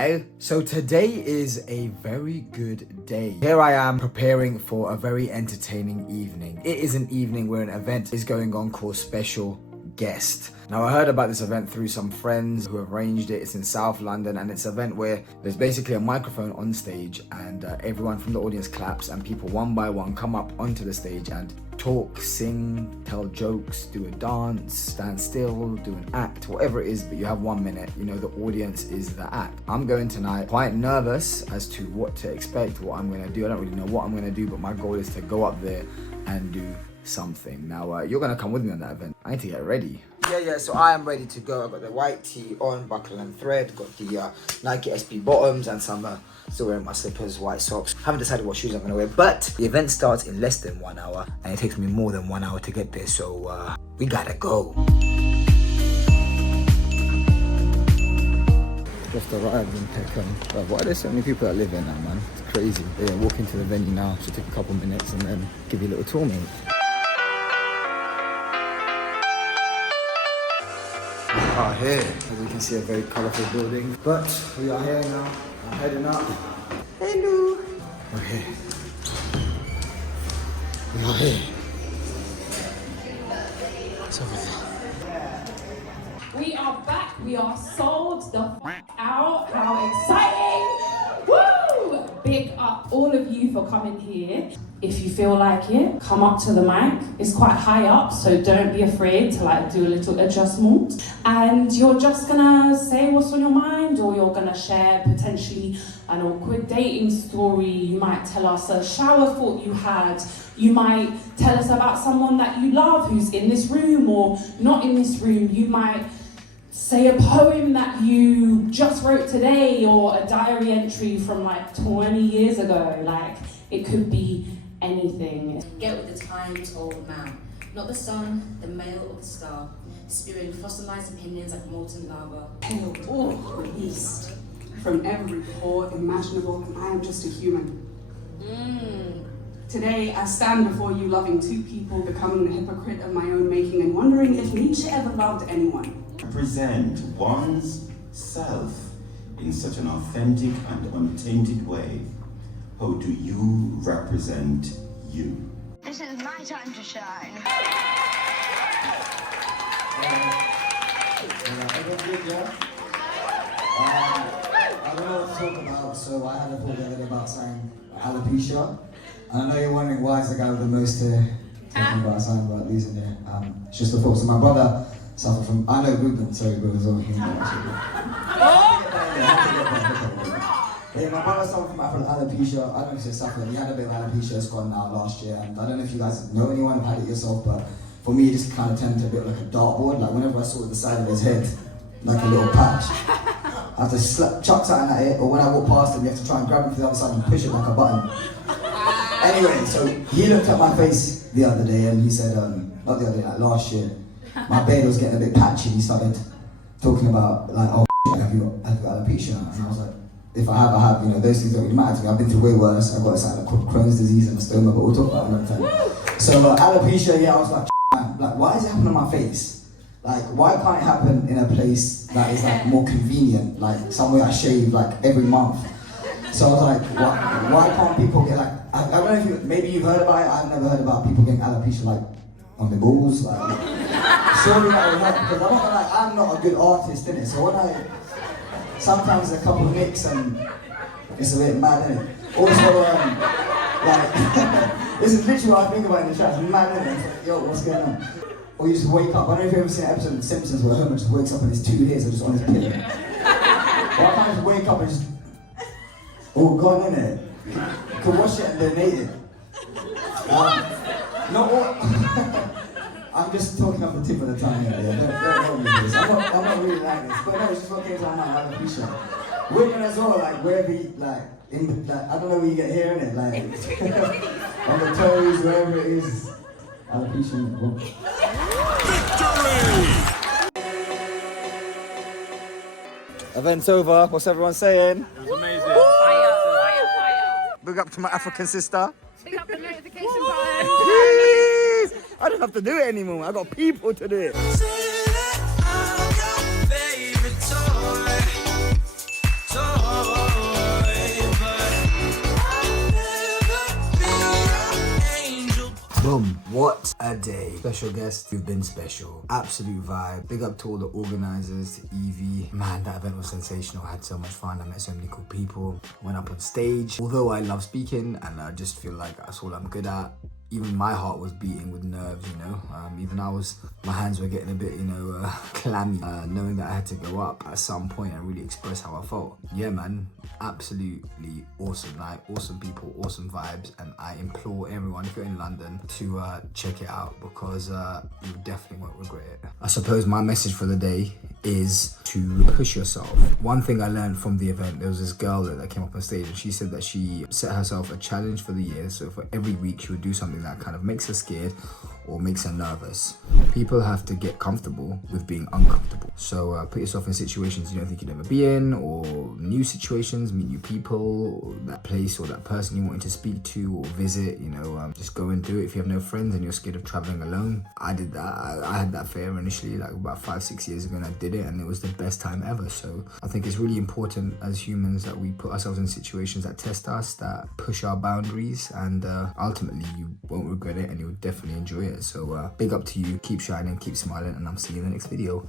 now. So today is a very good day. Here I am preparing for a very entertaining evening. It is an evening where an event is going on called Special Guest. Now I heard about this event through some friends who arranged it. It's in South London and it's an event where there's basically a microphone on stage and everyone from the audience claps and people one by one come up onto the stage and talk, sing, tell jokes, do a dance, stand still, do an act, whatever it is, but you have 1 minute. You know, the audience is the act. I'm going tonight quite nervous as to what to expect, what I'm going to do. I don't really know what I'm going to do, but my goal is to go up there and do something. Now you're gonna come with me on that event. I need to get ready. Yeah, so I am ready to go. I've got the white tee on, buckle and thread, got the Nike SB bottoms and some still wearing my slippers, white socks. Haven't decided what shoes I'm gonna wear, but the event starts in less than 1 hour and it takes me more than 1 hour to get there, so we gotta go. Just arrived in Peckham. Why are there so many people that live here now, man? It's crazy. Yeah, walk into the venue now, should take a couple minutes and then give you a little tour, mate. We are here. As you can see, a very colourful building. But we are here now. I'm heading up. Hello. We're here. We are here. What's over there? We are back. We are sold the out. How exciting! Woo! Big up all of you for coming here. If you feel like it, come up to the mic. It's quite high up, so don't be afraid to do a little adjustment. And you're just gonna say what's on your mind, or you're gonna share potentially an awkward dating story. You might tell us a shower thought you had. You might tell us about someone that you love who's in this room or not in this room. You might say a poem that you just wrote today, or a diary entry from 20 years ago. It could be anything. Get with the times, old man. Not the sun, the male or the star. Spewing fossilized opinions like molten lava. Hailed from the east, from every pore imaginable, and I am just a human. Today, I stand before you loving two people, becoming the hypocrite of my own making and wondering if Nietzsche ever loved anyone. Present one's self in such an authentic and untainted way. How do you represent you? This is my time to shine. I don't know what to talk about, so I had a thought the other day about saying alopecia. And I know you're wondering why is the guy with the most hair talking about something about losing it. It's just a thought. So my brother suffered from, I know Ruben, sorry, but it was all him actually. Yeah, my brother suffered from alopecia. I don't know if he suffered. He had a bit of alopecia, it's gone now last year. And I don't know if you guys know anyone who had it yourself, but for me, it just kind of turned into a bit like a dartboard. Whenever I saw the side of his head, like a little patch, I have to chuck something at it, or when I walk past him, you have to try and grab him to the other side and push it like a button. Anyway, so he looked at my face the other day and he said, not the other day, last year, my beard was getting a bit patchy. He started talking about oh, have you got alopecia? And I was like, if I have, those things don't really matter to me. I've been through way worse. I've got something called Crohn's disease and a stoma, but we'll talk about it another time. So alopecia, yeah, I was like, why is it happening on my face? Why can't it happen in a place that is more convenient, somewhere I shave every month? So I was like, why can't people get I don't know if maybe you've heard about it. I've never heard about people getting alopecia on the balls. Surely that would help, because I'm not a good artist, innit? So when sometimes a couple of nicks and it's a bit mad, innit? Also, this is literally what I think about in the chat. It's mad, innit? It's like, yo, what's going on? Or you just wake up. I don't know if you've ever seen an episode of The Simpsons where Homer just wakes up and his 2 hairs are just on his pillow. Or I can't just wake up and just all gone, innit? You can wash it and donate it. Not what? I'm just talking off the tip of the tongue here. Yeah. Don't me this. I'm not really like this. But no, it's just what came to my mind. Alopecia. Women as well, wherever you, I don't know where you get hair in it. On the toes, wherever it is. Alopecia. Victory! Event's over. What's everyone saying? It was amazing. Fire. Big up to my African sister. Pick up the notification button. Jeez! I don't have to do it anymore. I got people to do it. What a day. Special guest, you've been special. Absolute vibe. Big up to all the organizers, to Evie. Man, that event was sensational. I had so much fun. I met so many cool people. Went up on stage. Although I love speaking and I just feel like that's all I'm good at, even my heart was beating with nerves, you know. Even my hands were getting a bit, clammy, knowing that I had to go up at some point and really express how I felt. Yeah, man, absolutely awesome night, awesome people, awesome vibes, and I implore everyone, if you're in London, to check it out because you definitely won't regret it. I suppose my message for the day is to push yourself. One thing I learned from the event, there was this girl that came up on stage and she said that she set herself a challenge for the year. So for every week she would do something that kind of makes her scared or makes her nervous. People have to get comfortable with being uncomfortable. So put yourself in situations you don't think you'd ever be in, or new situations, meet new people, or that place or that person you wanted to speak to or visit, just go and do it. If you have no friends and you're scared of traveling alone, I did that. I had that fear initially, like about 5-6 years ago, and I did it and it was the best time ever. So I think it's really important as humans that we put ourselves in situations that test us, that push our boundaries, and ultimately you won't regret it and you'll definitely enjoy it. So big up to you, keep shining, keep smiling, and I'm seeing you in the next video.